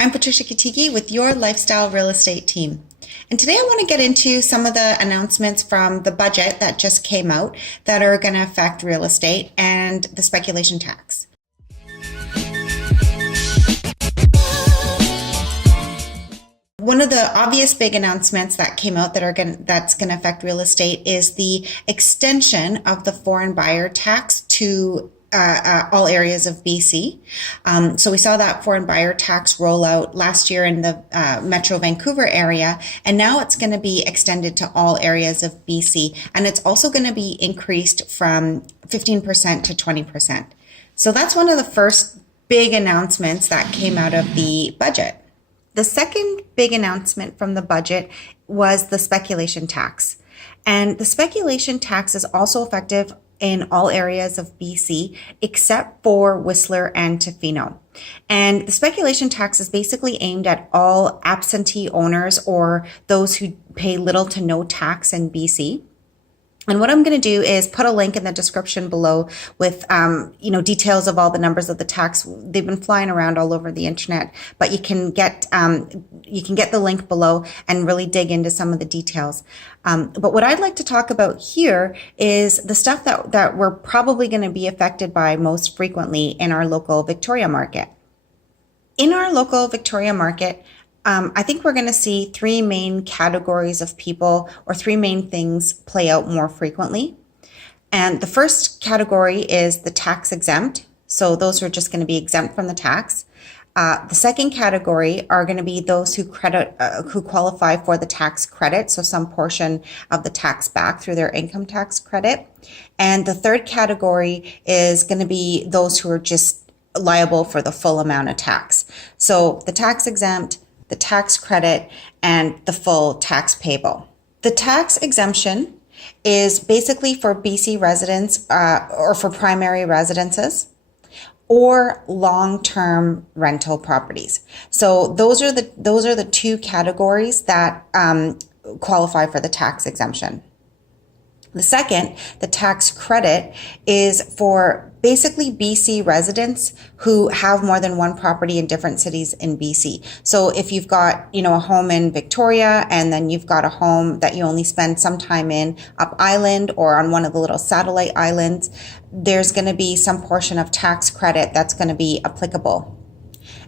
I'm Patricia Kiteke with your Lifestyle Real Estate team. And today I want to get into some of the announcements from the budget that just came out that are going to affect real estate and the speculation tax. One of the obvious big announcements that came out that's going to affect real estate is the extension of the foreign buyer tax to all areas of BC. So we saw that foreign buyer tax roll out last year in the Metro Vancouver area, and now it's going to be extended to all areas of BC, and it's also going to be increased from 15% to 20%. So that's one of the first big announcements that came out of the budget. The second big announcement from the budget was the speculation tax. And the speculation tax is also effective in all areas of BC except for Whistler and Tofino. And the speculation tax is basically aimed at all absentee owners or those who pay little to no tax in BC. And what I'm going to do is put a link in the description below with, details of all the numbers of the tax. They've been flying around all over the internet, but you can get the link below and really dig into some of the details. But what I'd like to talk about here is the stuff that we're probably going to be affected by most frequently in our local Victoria market. In our local Victoria market, I think we're going to see three main categories of people or three main things play out more frequently. And the first category is the tax exempt. So those are just going to be exempt from the tax. The second category are going to be those who qualify for the tax credit, so some portion of the tax back through their income tax credit. And the third category is going to be those who are just liable for the full amount of tax. So the tax exempt, the tax credit, and the full tax payable. The tax exemption is basically for BC residents or for primary residences or long-term rental properties. So those are the two categories that qualify for the tax exemption. The second, the tax credit, is for basically BC residents who have more than one property in different cities in BC. So if you've got, a home in Victoria and then you've got a home that you only spend some time in up island or on one of the little satellite islands, there's going to be some portion of tax credit that's going to be applicable.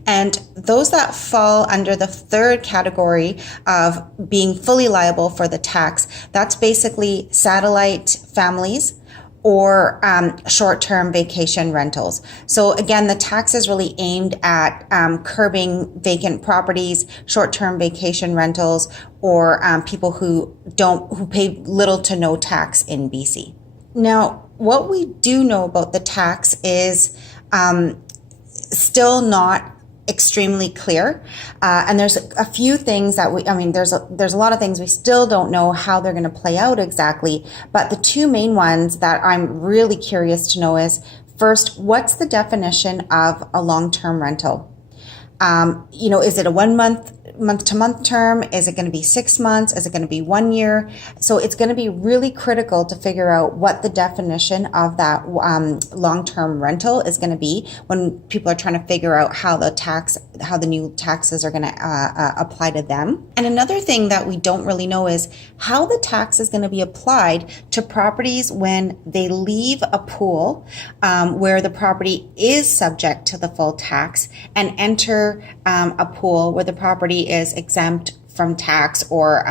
And those that fall under the third category of being fully liable for the tax, that's basically satellite families or short-term vacation rentals. So again, the tax is really aimed at curbing vacant properties, short-term vacation rentals, or people who pay little to no tax in BC. Now, what we do know about the tax is still not extremely clear, and there's a few things that there's a lot of things we still don't know how they're going to play out exactly, but the two main ones that I'm really curious to know is, first, what's the definition of a long-term rental? Is it a month-to-month term? Is it going to be 6 months? Is it going to be 1 year? So it's going to be really critical to figure out what the definition of that long-term rental is going to be when people are trying to figure out how the new taxes are going to apply to them. And another thing that we don't really know is how the tax is going to be applied to properties when they leave a pool where the property is subject to the full tax and enter a pool where the property is exempt from tax or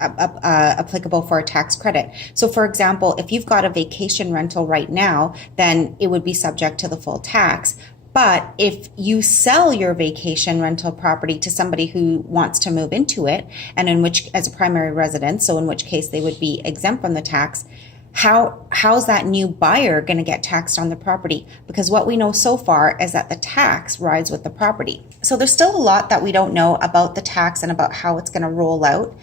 applicable for a tax credit. So for example, if you've got a vacation rental right now, then it would be subject to the full tax. But if you sell your vacation rental property to somebody who wants to move into it, and as a primary residence, so in which case they would be exempt from the tax, how's that new buyer going to get taxed on the property? Because what we know so far is that the tax rides with the property. So there's still a lot that we don't know about the tax and about how it's going to roll out.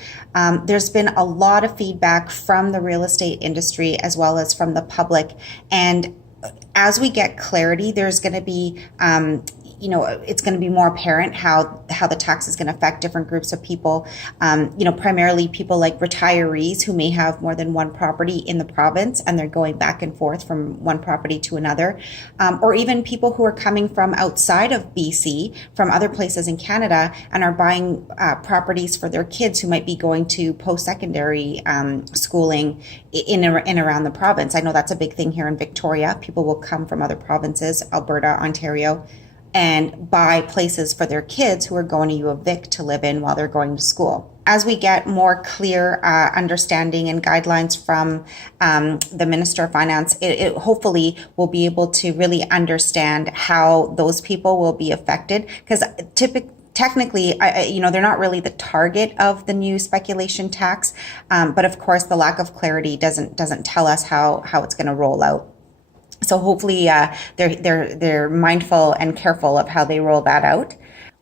There's been a lot of feedback from the real estate industry as well as from the public. And as we get clarity, there's going to be it's going to be more apparent how the tax is going to affect different groups of people. Primarily people like retirees who may have more than one property in the province and they're going back and forth from one property to another, or even people who are coming from outside of BC, from other places in Canada, and are buying properties for their kids who might be going to post-secondary schooling in and around the province. I know that's a big thing here in Victoria. People will come from other provinces, Alberta, Ontario, and buy places for their kids who are going to U of Vic to live in while they're going to school. As we get more clear understanding and guidelines from the Minister of Finance, it hopefully will be able to really understand how those people will be affected, because technically, they're not really the target of the new speculation tax, but of course, the lack of clarity doesn't tell us how it's going to roll out. So hopefully, they're mindful and careful of how they roll that out.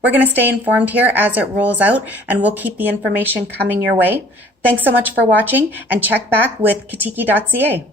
We're going to stay informed here as it rolls out, and we'll keep the information coming your way. Thanks so much for watching, and check back with Kiteke.ca.